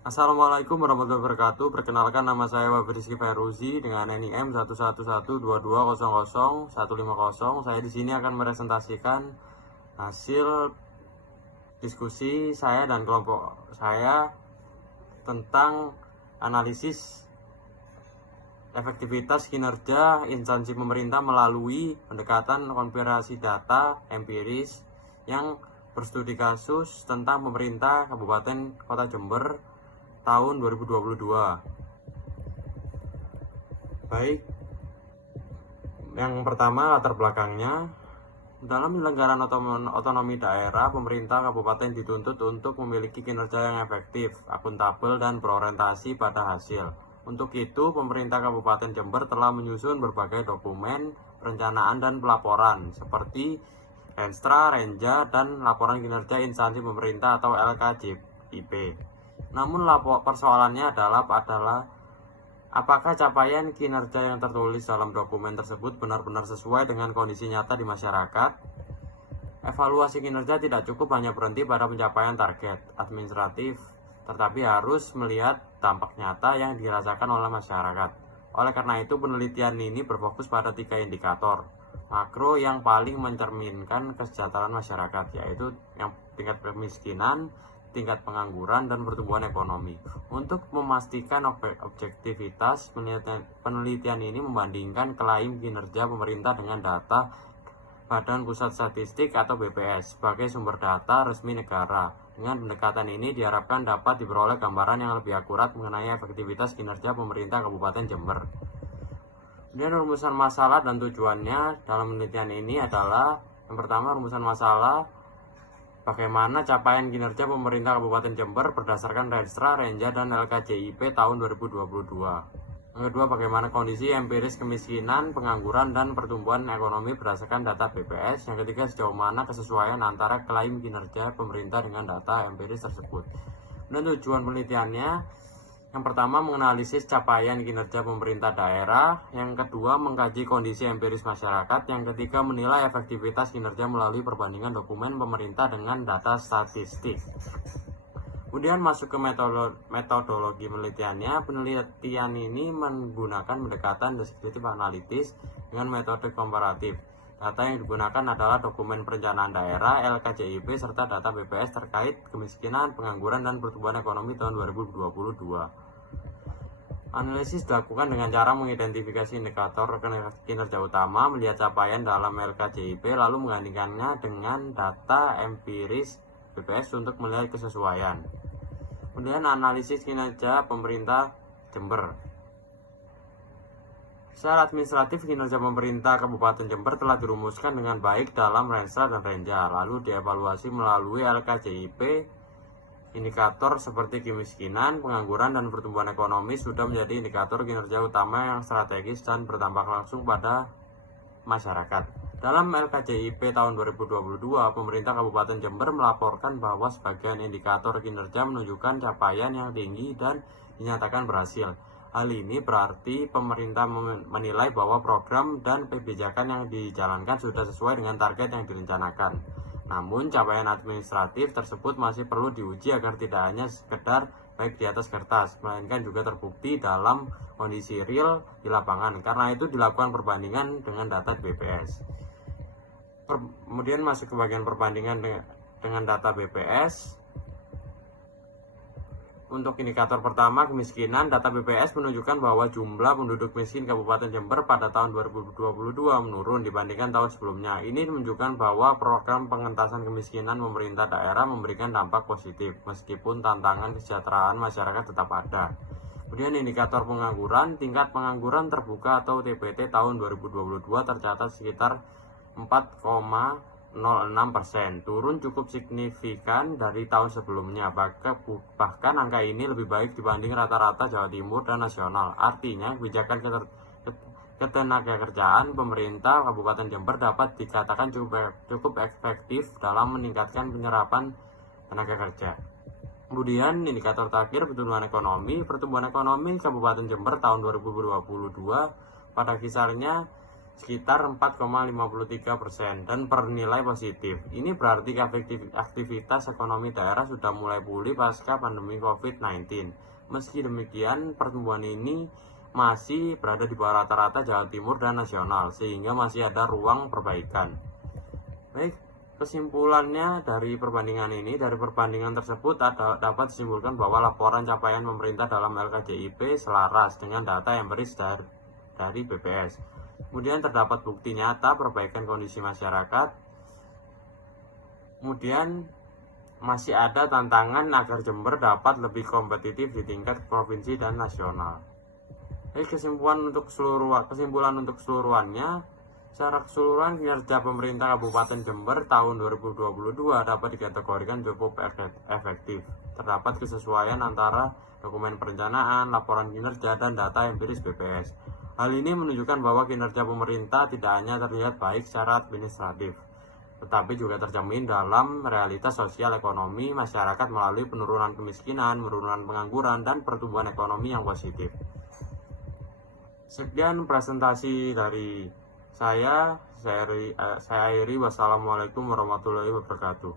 Assalamualaikum warahmatullahi wabarakatuh. Perkenalkan, nama saya Wabi Rizky Fairuzi dengan NIM 111220150. Saya di sini akan meresentasikan hasil diskusi saya dan kelompok saya tentang analisis efektivitas kinerja instansi pemerintah melalui pendekatan konspirasi data empiris yang berstudi kasus tentang pemerintah Kabupaten Kota Jember tahun 2022. Baik, yang pertama latar belakangnya. Dalam penyelenggaraan otonomi daerah, pemerintah kabupaten dituntut untuk memiliki kinerja yang efektif, akuntabel, dan berorientasi pada hasil. Untuk itu, pemerintah Kabupaten Jember telah menyusun berbagai dokumen perencanaan dan pelaporan, seperti Renstra, Renja, dan laporan kinerja instansi pemerintah atau LKJIP. Namun persoalannya adalah apakah capaian kinerja yang tertulis dalam dokumen tersebut benar-benar sesuai dengan kondisi nyata di masyarakat? Evaluasi kinerja tidak cukup hanya berhenti pada pencapaian target administratif, tetapi harus melihat dampak nyata yang dirasakan oleh masyarakat. Oleh karena itu, penelitian ini berfokus pada 3 indikator makro yang paling mencerminkan kesejahteraan masyarakat, yaitu yang tingkat kemiskinan, tingkat pengangguran, dan pertumbuhan ekonomi. Untuk memastikan objektivitas penelitian ini membandingkan klaim kinerja pemerintah dengan data Badan Pusat Statistik atau BPS sebagai sumber data resmi negara. Dengan pendekatan ini diharapkan dapat diperoleh gambaran yang lebih akurat mengenai efektivitas kinerja pemerintah Kabupaten Jember. Kemudian rumusan masalah dan tujuannya dalam penelitian ini adalah: yang pertama, rumusan masalah, bagaimana capaian kinerja pemerintah Kabupaten Jember berdasarkan Renstra, Renja, dan LKJIP tahun 2022. Yang kedua, bagaimana kondisi empiris kemiskinan, pengangguran, dan pertumbuhan ekonomi berdasarkan data BPS. Yang ketiga, sejauh mana kesesuaian antara klaim kinerja pemerintah dengan data empiris tersebut. Dan tujuan penelitiannya: yang pertama, menganalisis capaian kinerja pemerintah daerah. Yang kedua, mengkaji kondisi empiris masyarakat. Yang ketiga, menilai efektivitas kinerja melalui perbandingan dokumen pemerintah dengan data statistik. Kemudian masuk ke metodologi penelitiannya. Penelitian ini menggunakan pendekatan deskriptif analitis dengan metode komparatif. Data yang digunakan adalah dokumen perencanaan daerah, LKJIP, serta data BPS terkait kemiskinan, pengangguran, dan pertumbuhan ekonomi tahun 2022. Analisis dilakukan dengan cara mengidentifikasi indikator kinerja utama, melihat capaian dalam LKJIP, lalu menggandingkannya dengan data empiris BPS untuk melihat kesesuaian. Kemudian analisis kinerja pemerintah Jember. Secara administratif, kinerja pemerintah Kabupaten Jember telah dirumuskan dengan baik dalam Renstra dan Renja, lalu dievaluasi melalui LKJIP. Indikator seperti kemiskinan, pengangguran, dan pertumbuhan ekonomi sudah menjadi indikator kinerja utama yang strategis dan berdampak langsung pada masyarakat. Dalam LKJIP tahun 2022, pemerintah Kabupaten Jember melaporkan bahwa sebagian indikator kinerja menunjukkan capaian yang tinggi dan dinyatakan berhasil. Hal ini berarti pemerintah menilai bahwa program dan kebijakan yang dijalankan sudah sesuai dengan target yang direncanakan. Namun, capaian administratif tersebut masih perlu diuji agar tidak hanya sekedar baik di atas kertas, melainkan juga terbukti dalam kondisi real di lapangan. Karena itu dilakukan perbandingan dengan data BPS. Kemudian masuk ke bagian perbandingan dengan data BPS. Untuk indikator pertama, kemiskinan, data BPS menunjukkan bahwa jumlah penduduk miskin Kabupaten Jember pada tahun 2022 menurun dibandingkan tahun sebelumnya. Ini menunjukkan bahwa program pengentasan kemiskinan pemerintah daerah memberikan dampak positif, meskipun tantangan kesejahteraan masyarakat tetap ada. Kemudian indikator pengangguran, tingkat pengangguran terbuka atau TPT tahun 2022 tercatat sekitar 4,06%, turun cukup signifikan dari tahun sebelumnya. Bahkan angka ini lebih baik dibanding rata-rata Jawa Timur dan nasional. Artinya, kebijakan ketenagakerjaan pemerintah Kabupaten Jember dapat dikatakan cukup efektif dalam meningkatkan penyerapan tenaga kerja. Kemudian indikator terakhir, pertumbuhan ekonomi. Pertumbuhan ekonomi Kabupaten Jember tahun 2022 pada kisarnya sekitar 4,53% dan bernilai positif. Ini berarti aktivitas ekonomi daerah sudah mulai pulih pasca pandemi COVID-19. Meski demikian, pertumbuhan ini masih berada di bawah rata-rata Jawa Timur dan nasional, sehingga masih ada ruang perbaikan. Baik, kesimpulannya dari perbandingan ini, dari perbandingan tersebut dapat disimpulkan bahwa laporan capaian pemerintah dalam LKJIP selaras dengan data empiris dari BPS. Kemudian terdapat bukti nyata perbaikan kondisi masyarakat. Kemudian masih ada tantangan agar Jember dapat lebih kompetitif di tingkat provinsi dan nasional. Jadi kesimpulan untuk keseluruhannya, secara keseluruhan kinerja pemerintah Kabupaten Jember tahun 2022 dapat dikategorikan cukup efektif. Terdapat kesesuaian antara dokumen perencanaan, laporan kinerja, dan data empiris BPS. Hal ini menunjukkan bahwa kinerja pemerintah tidak hanya terlihat baik secara administratif, tetapi juga tercermin dalam realitas sosial ekonomi masyarakat melalui penurunan kemiskinan, penurunan pengangguran, dan pertumbuhan ekonomi yang positif. Sekian presentasi dari saya akhiri. Wassalamualaikum warahmatullahi wabarakatuh.